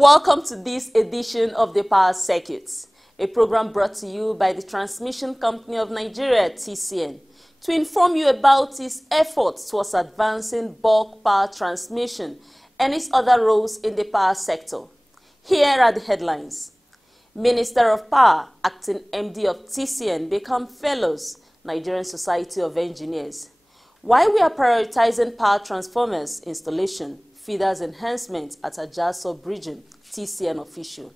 welcome to this edition of the Power Circuit, a program brought to you by the Transmission Company of Nigeria, TCN, to inform you about its efforts towards advancing bulk power transmission and its other roles in the power sector. Here are the headlines. Minister of Power, acting MD of TCN, become fellows, Nigerian Society of Engineers. Why we are prioritizing power transformers installation, feeders enhancement at Ajah sub-region, TCN official.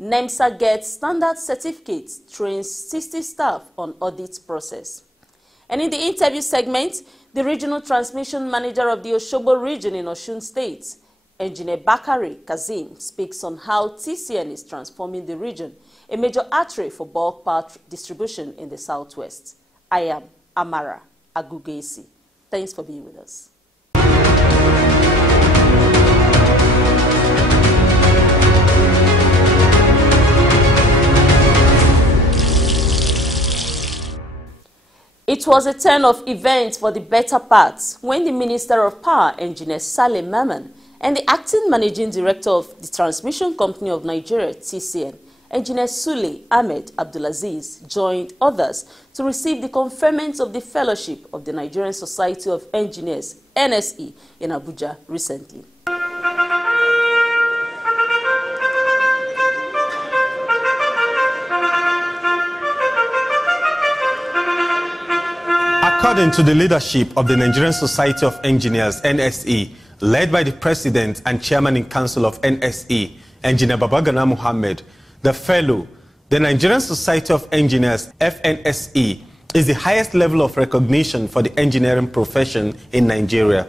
NEMSA gets standard certificates, trains 60 staff on audit process. And in the interview segment, the regional transmission manager of the Osogbo region in Osun State, Engineer Bakari Kazim, speaks on how TCN is transforming the region, a major artery for bulk power distribution in the southwest. I am Amara Agugesi. Thanks for being with us. It was a turn of events for the better parts when the Minister of Power, Engineer Saleh Maman, and the acting managing director of the Transmission Company of Nigeria, TCN, Engineer Sule Ahmed Abdulaziz, joined others to receive the conferment of the Fellowship of the Nigerian Society of Engineers, NSE, in Abuja recently. According to the leadership of the Nigerian Society of Engineers, NSE, led by the President and Chairman in Council of NSE, Engineer Babagana Mohammed, the fellow, the Nigerian Society of Engineers, FNSE, is the highest level of recognition for the engineering profession in Nigeria.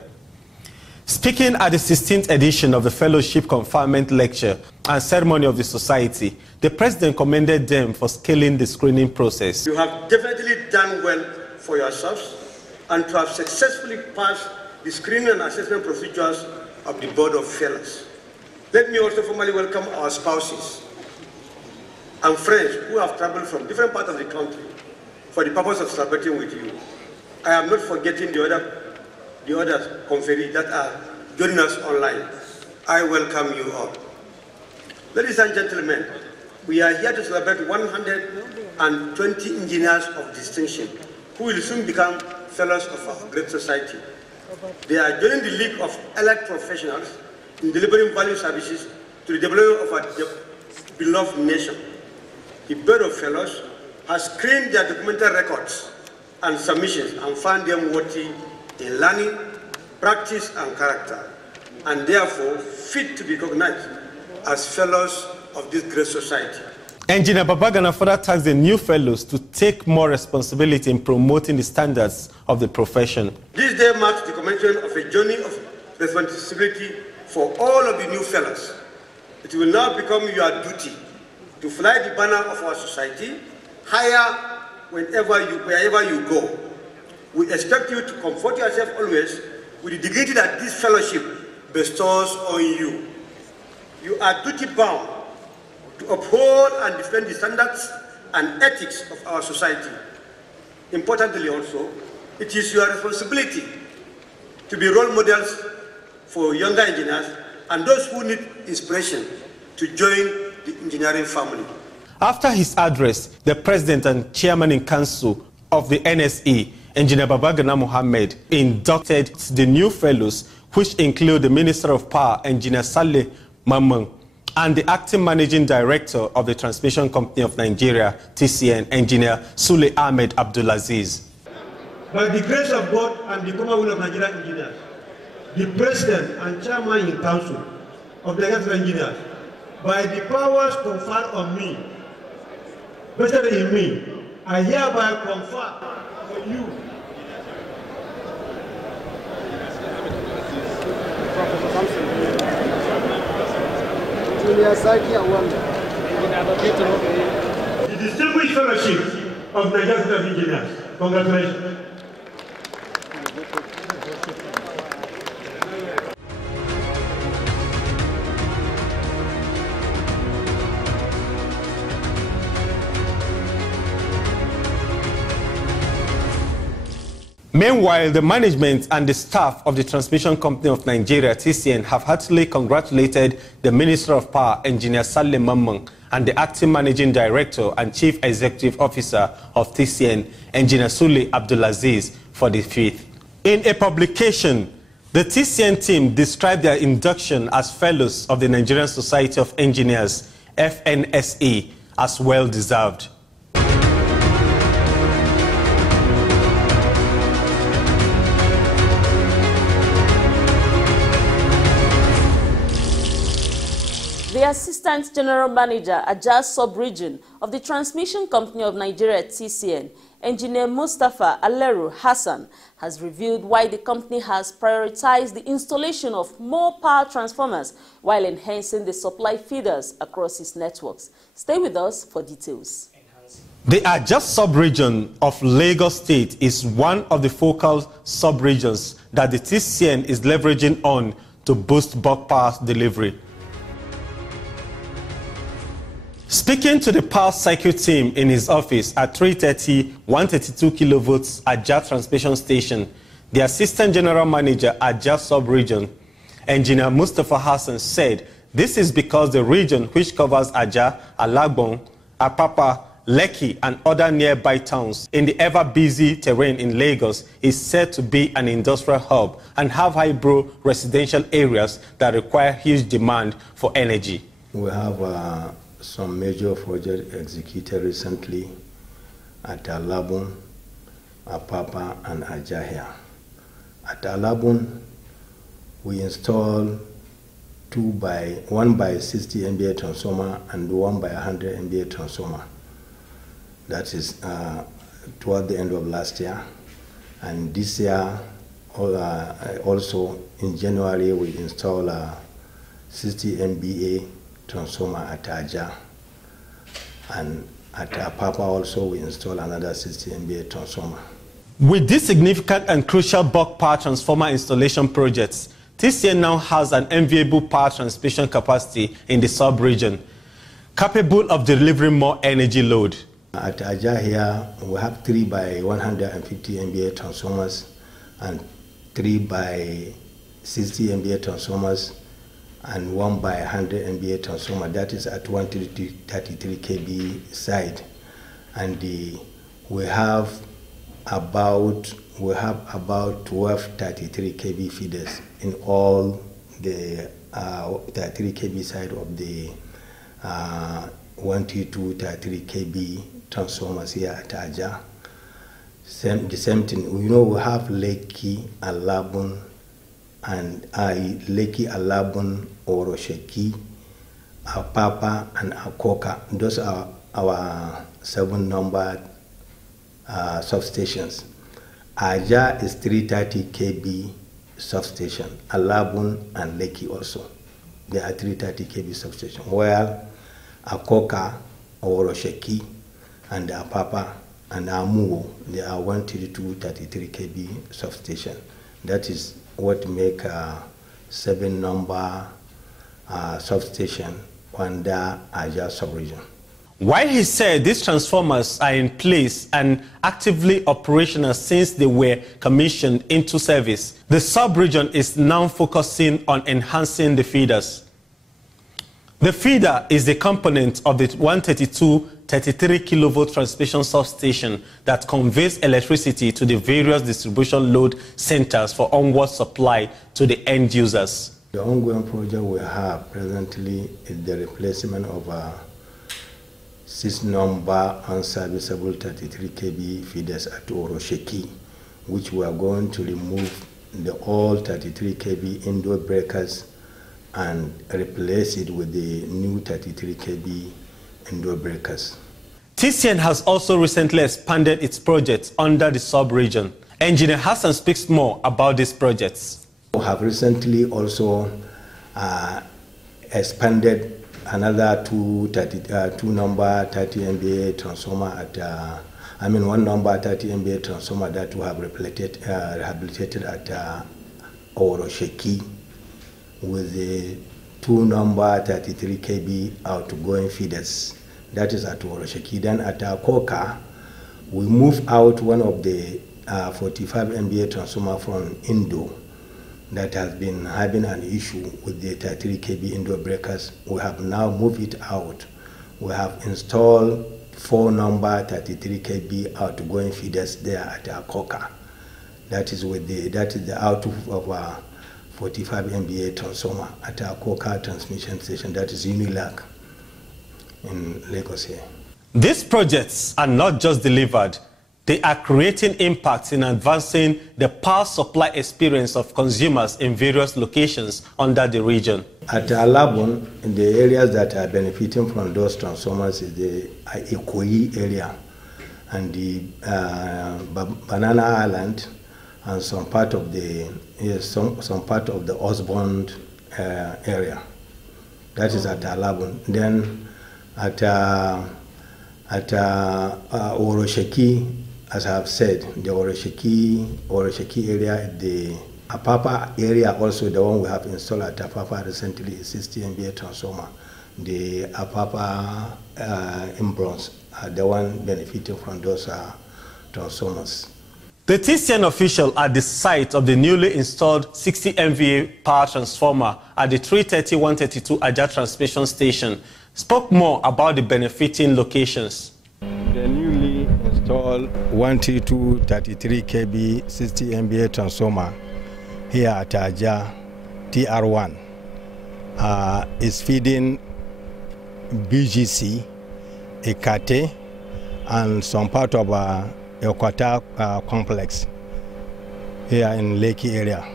Speaking at the 16th edition of the Fellowship Conferment Lecture and Ceremony of the Society, the President commended them for scaling the screening process. You have definitely done well for yourselves and to have successfully passed the screening and assessment procedures of the Board of Fellows. Let me also formally welcome our spouses and friends who have traveled from different parts of the country for the purpose of celebrating with you. I am not forgetting the other conferees that are joining us online. I welcome you all. Ladies and gentlemen, we are here to celebrate 120 engineers of distinction who will soon become fellows of our great society. They are joining the League of Allied Professionals in delivering value services to the development of our beloved nation. The Board of Fellows has screened their documented records and submissions and found them worthy in learning, practice, and character, and therefore fit to be recognized as fellows of this great society. Engineer Babagana further tasked the new fellows to take more responsibility in promoting the standards of the profession. This day marks the commencement of a journey of responsibility for all of the new fellows. It will now become your duty to fly the banner of our society higher wherever you go. We expect you to comfort yourself always with the dignity that this fellowship bestows on you. You are duty-bound to uphold and defend the standards and ethics of our society. Importantly also, it is your responsibility to be role models for younger engineers and those who need inspiration to join the engineering family. After his address, the President and Chairman in Council of the NSE, Engineer Babagana Mohammed, inducted the new fellows, which include the Minister of Power, Engineer Saleh Maman, and the Acting Managing Director of the Transmission Company of Nigeria, TCN, Engineer Sule Ahmed Abdulaziz. By the grace of God and the common will of Nigerian engineers, the President and Chairman in Council of the Nigerian engineers, by the powers conferred on me, vested in me, I hereby confer for you the distinguished fellowship of Nigerian engineers. Congratulations. Meanwhile, the management and the staff of the Transmission Company of Nigeria, TCN, have heartily congratulated the Minister of Power, Engineer Saleh Mamman, and the Acting Managing Director and Chief Executive Officer of TCN, Engineer Sule Abdulaziz, for the feat. In a publication, the TCN team described their induction as Fellows of the Nigerian Society of Engineers, FNSE, as well-deserved. The Assistant General Manager, Ajah Sub-Region of the Transmission Company of Nigeria, TCN, Engineer Mustafa Aleru Hassan, has revealed why the company has prioritized the installation of more power transformers while enhancing the supply feeders across its networks. Stay with us for details. The Ajah Sub-Region of Lagos State is one of the focal sub-regions that the TCN is leveraging on to boost bulk power delivery. Speaking to the power cycle team in his office at 330 132 kilovolts Ajah Transmission Station, the Assistant General Manager Ajah Sub-Region, Engineer Mustafa Hassan, said this is because the region, which covers Ajah, Alagbon, Apapa, Lekki, and other nearby towns in the ever-busy terrain in Lagos, is said to be an industrial hub and have high-brow residential areas that require huge demand for energy. We have some major projects executed recently at Alabun, Apapa, and Ajah here. At Alabun, we installed one by 60 MVA transformer and one by 100 MVA transformer. That is toward the end of last year. And this year, also in January, we installed a 60 MVA transformer at Ajah, and at Apapa also we install another 60 MVA transformer. With this significant and crucial bulk power transformer installation projects, TCN now has an enviable power transmission capacity in the sub-region, capable of delivering more energy load. At Ajah here, we have 3 by 150 MVA transformers and 3 by 60 MVA transformers and 1 by 100 MVA transformer. That is at 133 kV side, and we have about 12 33 kV feeders in all the 33 kV side of the 122 33 kV transformers here at Ajah. The same thing. We have Lekki, Alabun, and Lekki, Alabun, Orosheki, Apapa, and Akoka. Those are our 7 numbered substations. Ajah is 330 kV substation. Alabun and Lekki also, they are 330 kV substation. While Akoka, Orosheki, and Apapa and Amuwo, they are 132 33 kV substation. That is what make a 7 number substation under Ajah sub-region. While he said these transformers are in place and actively operational since they were commissioned into service, the sub-region is now focusing on enhancing the feeders. The feeder is the component of the 132 33 kilovolt transmission substation that conveys electricity to the various distribution load centers for onward supply to the end users. The ongoing project we have presently is the replacement of a 6 number unserviceable 33 kV feeders at Orosheki, which we are going to remove the old 33 kV indoor breakers and replace it with the new 33 kV indoor breakers. TCN has also recently expanded its projects under the sub-region. Engineer Hassan speaks more about these projects. We have recently also expanded another 2 number 30 MVA transformer at, 1 number 30 MVA transformer that we have rehabilitated at Orosheki, with the 2 number 33 kV outgoing feeders. That is at Orosheki. Then at Akoka, we move out one of the 45 MVA transformer from Indo that has been having an issue with the 33 kV Indo breakers. We have now moved it out. We have installed 4 number 33 kV outgoing feeders there at Akoka. That is the output of our 45 MVA transformer at Akoka transmission station. That is Unilag in Lagos here. These projects are not just delivered, they are creating impacts in advancing the power supply experience of consumers in various locations under the region. At Alabon, in the areas that are benefiting from those transformers is the Ikoyi area and the Banana Island and some part of the Osborne area. That is at Alabon. Then at Orosheki, as I have said, the Orosheki area, the Apapa area also, the one we have installed at Apapa recently is 60 MVA transformer. The Apapa Imbrons are the one benefiting from those transformers. The TCN official at the site of the newly installed 60 MVA power transformer at the 330-132 Aja transmission station spoke more about the benefiting locations. The newly installed 1T2 33 kV 60 MVA transformer here at Aja TR1 is feeding BGC, Ekate, and some part of Equator complex here in Lekki area.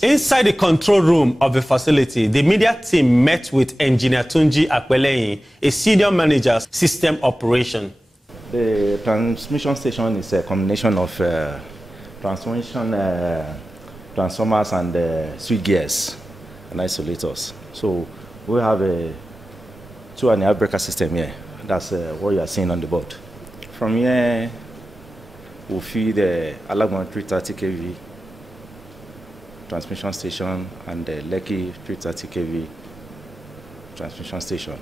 Inside the control room of the facility, the media team met with Engineer Tunji Akpeleyin, a senior manager, system operation. The transmission station is a combination of transformers and switch gears and isolators. So we have a 2.5 breaker system here. That's what you are seeing on the board. From here, we feed the Alagbon 330 kV transmission station and the Lekki 330 kV transmission station.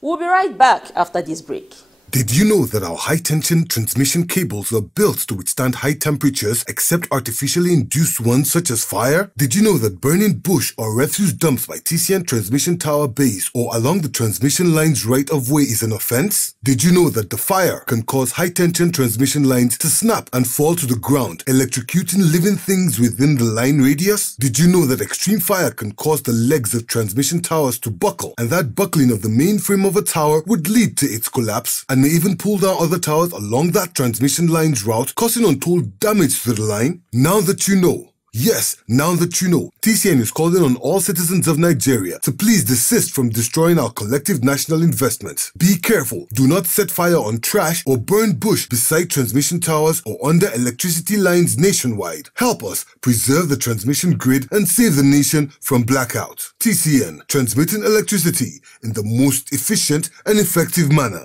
We'll be right back after this break. Did you know that our high-tension transmission cables were built to withstand high temperatures except artificially induced ones such as fire? Did you know that burning bush or refuse dumps by TCN transmission tower base or along the transmission line's right-of-way is an offense? Did you know that the fire can cause high-tension transmission lines to snap and fall to the ground, electrocuting living things within the line radius? Did you know that extreme fire can cause the legs of transmission towers to buckle, and that buckling of the main frame of a tower would lead to its collapse and may even pull down other towers along that transmission line's route, causing untold damage to the line? Now that you know. Yes, now that you know, TCN is calling on all citizens of Nigeria to please desist from destroying our collective national investments. Be careful. Do not set fire on trash or burn bush beside transmission towers or under electricity lines nationwide. Help us preserve the transmission grid and save the nation from blackout. TCN, transmitting electricity in the most efficient and effective manner.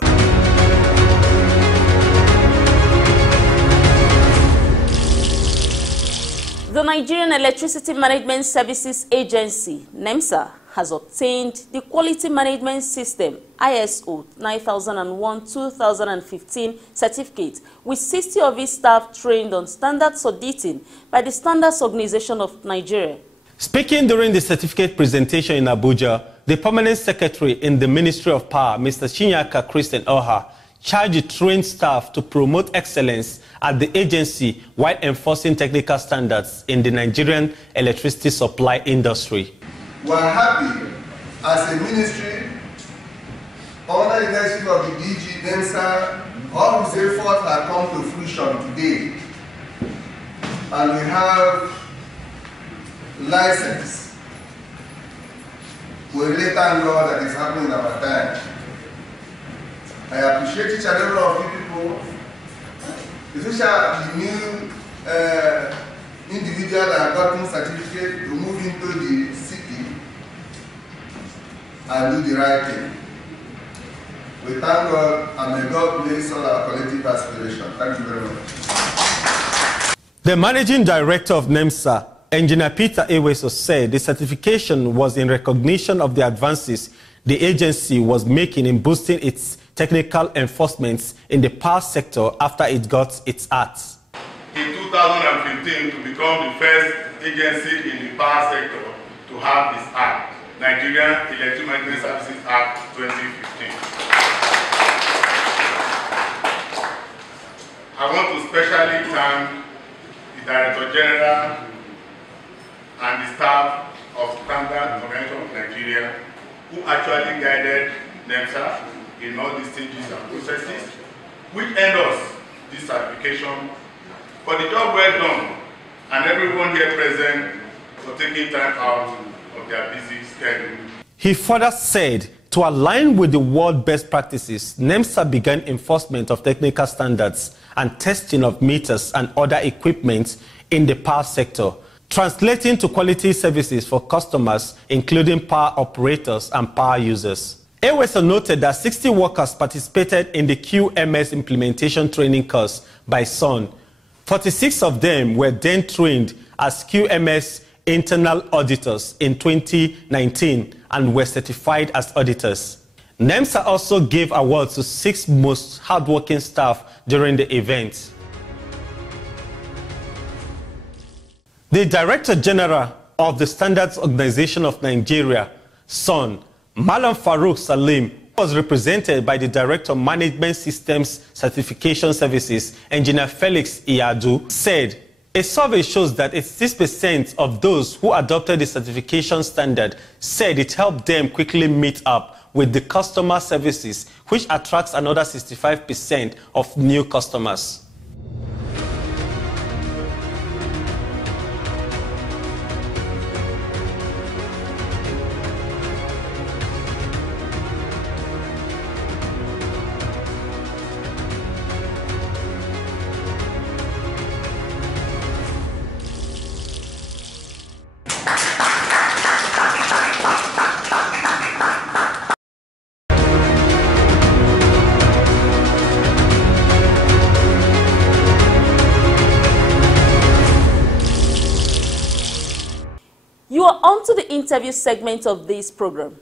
The Nigerian Electricity Management Services Agency, NEMSA, has obtained the Quality Management System ISO 9001-2015 certificate with 60 of its staff trained on standards auditing by the Standards Organization of Nigeria. Speaking during the certificate presentation in Abuja, the Permanent Secretary in the Ministry of Power, Mr. Chinyaka Christian Oha, charged the trained staff to promote excellence at the agency while enforcing technical standards in the Nigerian electricity supply industry. We are happy as a ministry, under the leadership of the DG, NEMSA, all whose efforts have come to fruition today. And we have license. We really thank God that is happening in our time. I appreciate each and every one of you people, especially the new individual that have gotten certificate to move into the city and do the right thing. We thank God and may God bless all our collective aspirations. Thank you very much. The Managing Director of NEMSA, Engineer Peter Eweso said the certification was in recognition of the advances the agency was making in boosting its technical enforcement in the power sector after it got its act. In 2015, to become the first agency in the power sector to have this act, Nigerian Electromagnetic Services Act 2015. I want to specially thank the Director General and the staff of Standard Convention of Nigeria, who actually guided NEMSA in all the stages and processes, which earned us this certification for the job well done, and everyone here present for taking time out of their busy schedule. He further said, to align with the world best practices, NEMSA began enforcement of technical standards and testing of meters and other equipment in the power sector, translating to quality services for customers, including power operators and power users. Eweso noted that 60 workers participated in the QMS implementation training course by SON. 46 of them were then trained as QMS internal auditors in 2019 and were certified as auditors. NEMSA also gave awards to 6 most hardworking staff during the event. The Director General of the Standards Organization of Nigeria, SON, Malam Farouk Salim, was represented by the Director of Management Systems Certification Services, Engineer Felix Iyadu, said, a survey shows that 86% of those who adopted the certification standard said it helped them quickly meet up with the customer services, which attracts another 65% of new customers. You are on to the interview segment of this program.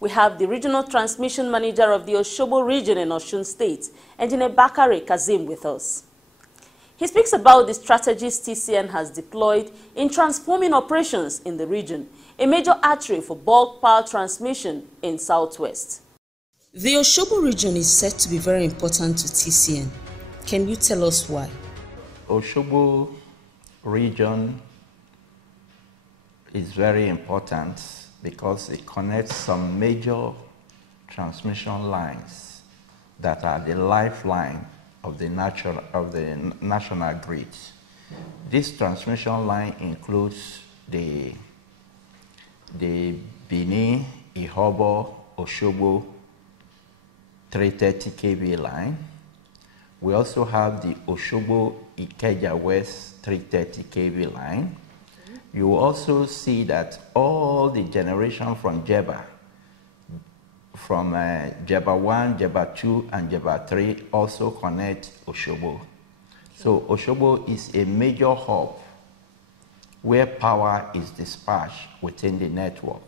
We have the Regional Transmission Manager of the Osogbo region in Osun State, Engineer Bakare Kazim, with us. He speaks about the strategies TCN has deployed in transforming operations in the region, a major artery for bulk power transmission in Southwest. The Osogbo region is said to be very important to TCN. Can you tell us why? Osogbo region is very important because it connects some major transmission lines that are the lifeline of the national grid. This transmission line includes the Benin, Ihobo, Osogbo 330 kV line. We also have the Osogbo Ikeja West 330 kV line. You will also see that all the generation from Jeba, from Jeba 1, Jeba 2, and Jeba 3 also connect Osogbo. So Osogbo is a major hub where power is dispatched within the network.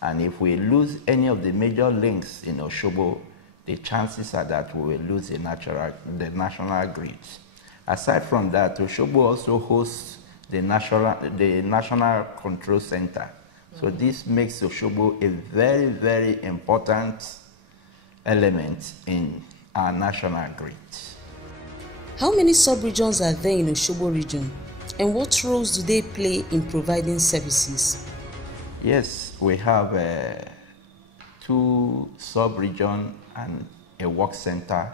And if we lose any of the major links in Osogbo, the chances are that we will lose the national grid. Aside from that, Osogbo also hosts the national control center. So this makes Osogbo a very, very important element in our national grid. How many sub-regions are there in Osogbo region, and what roles do they play in providing services? Yes, we have 2 sub-regions and a work center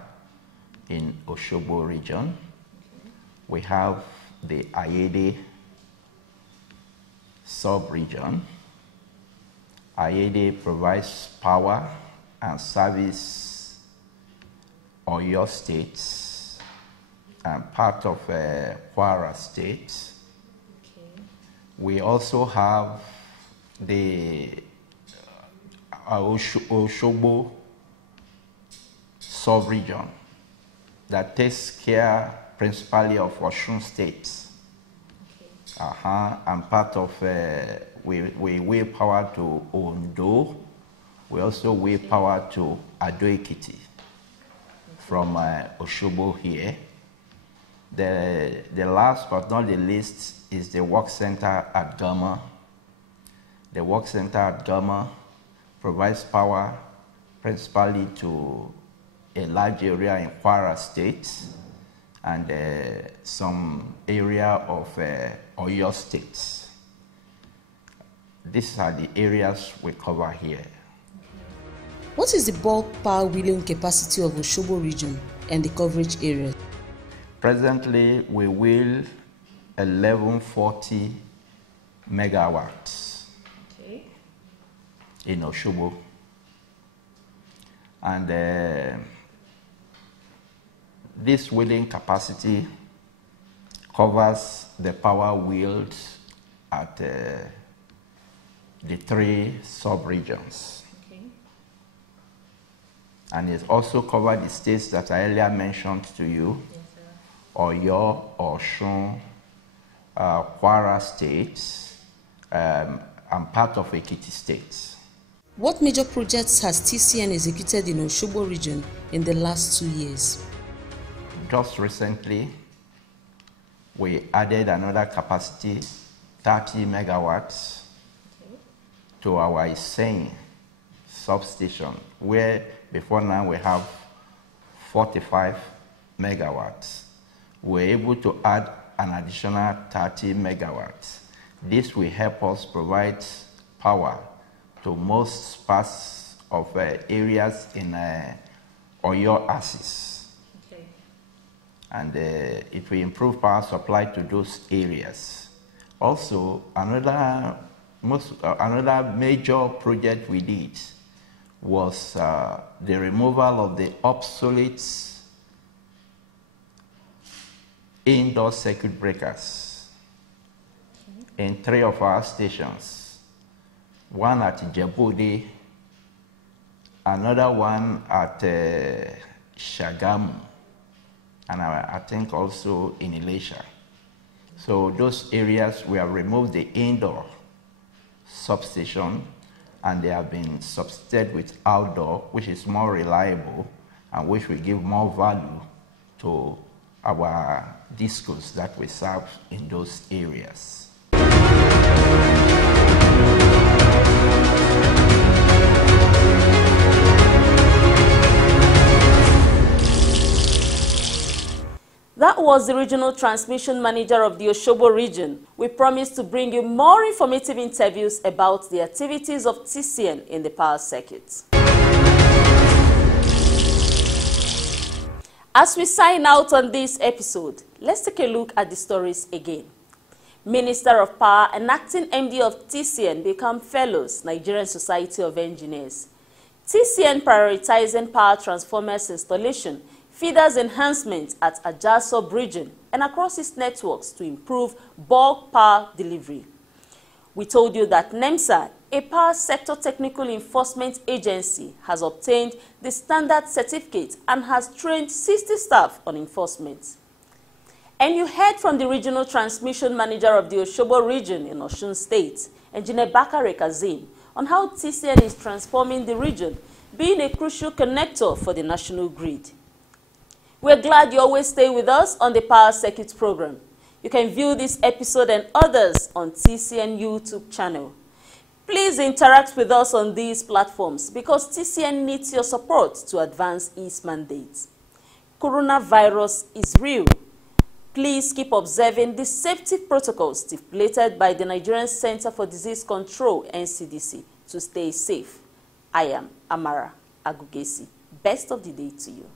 in Osogbo region. We have the Ayede sub-region. Ayede provides power and service Oyo State and part of Kwara State. Okay. We also have the Osogbo sub-region that takes care principally of Osun State. Okay. And part of, we will power to Ondo. We also will power to Ado-Ekiti from Oshobo here. The last but not the least is the work center at Gama. The work center at Gama provides power principally to a large area in Kwara State and some area of Oyo State. These are the areas we cover here. What is the bulk power wheeling capacity of Oshobo region and the coverage area? Presently, we wheel 1140 megawatts in Oshobo. And this wheeling capacity covers the power wheeled at the 3 sub-regions. And it also covers the states that I earlier mentioned to you, Oyo, Osun, Kwara states, and part of Ekiti states. What major projects has TCN executed in Oshobo region in the last 2 years? Just recently, we added another capacity, 30 megawatts, to our Iseyin substation, where before now we have 45 megawatts. We're able to add an additional 30 megawatts. This will help us provide power to most parts of areas in Oyo axis. And it will improve power supply to those areas. Also, another major project we did was the removal of the obsolete indoor circuit breakers in 3 of our stations. One at Djibouti, another one at Shagamu, and I think also in Elisha. So those areas we have removed the indoor substation and they have been substituted with outdoor, which is more reliable and which will give more value to our discos that we serve in those areas. That was the regional transmission manager of the Oshobo region. We promised to bring you more informative interviews about the activities of TCN in the power circuit. As we sign out on this episode, let's take a look at the stories again. Minister of Power and acting MD of TCN become fellows, Nigerian Society of Engineers. TCN prioritizing power transformers installation, feeders enhancement at Ajaso region and across its networks to improve bulk power delivery. We told you that NEMSA, a power sector technical enforcement agency, has obtained the standard certificate and has trained 60 staff on enforcement. And you heard from the regional transmission manager of the Oshobo region in Osun State, Engineer Bakare Kazim, on how TCN is transforming the region, being a crucial connector for the national grid. We're glad you always stay with us on the Power Circuit program. You can view this episode and others on TCN YouTube channel. Please interact with us on these platforms because TCN needs your support to advance its mandate. Coronavirus is real. Please keep observing the safety protocols stipulated by the Nigerian Center for Disease Control, NCDC, to stay safe. I am Amara Agugesi. Best of the day to you.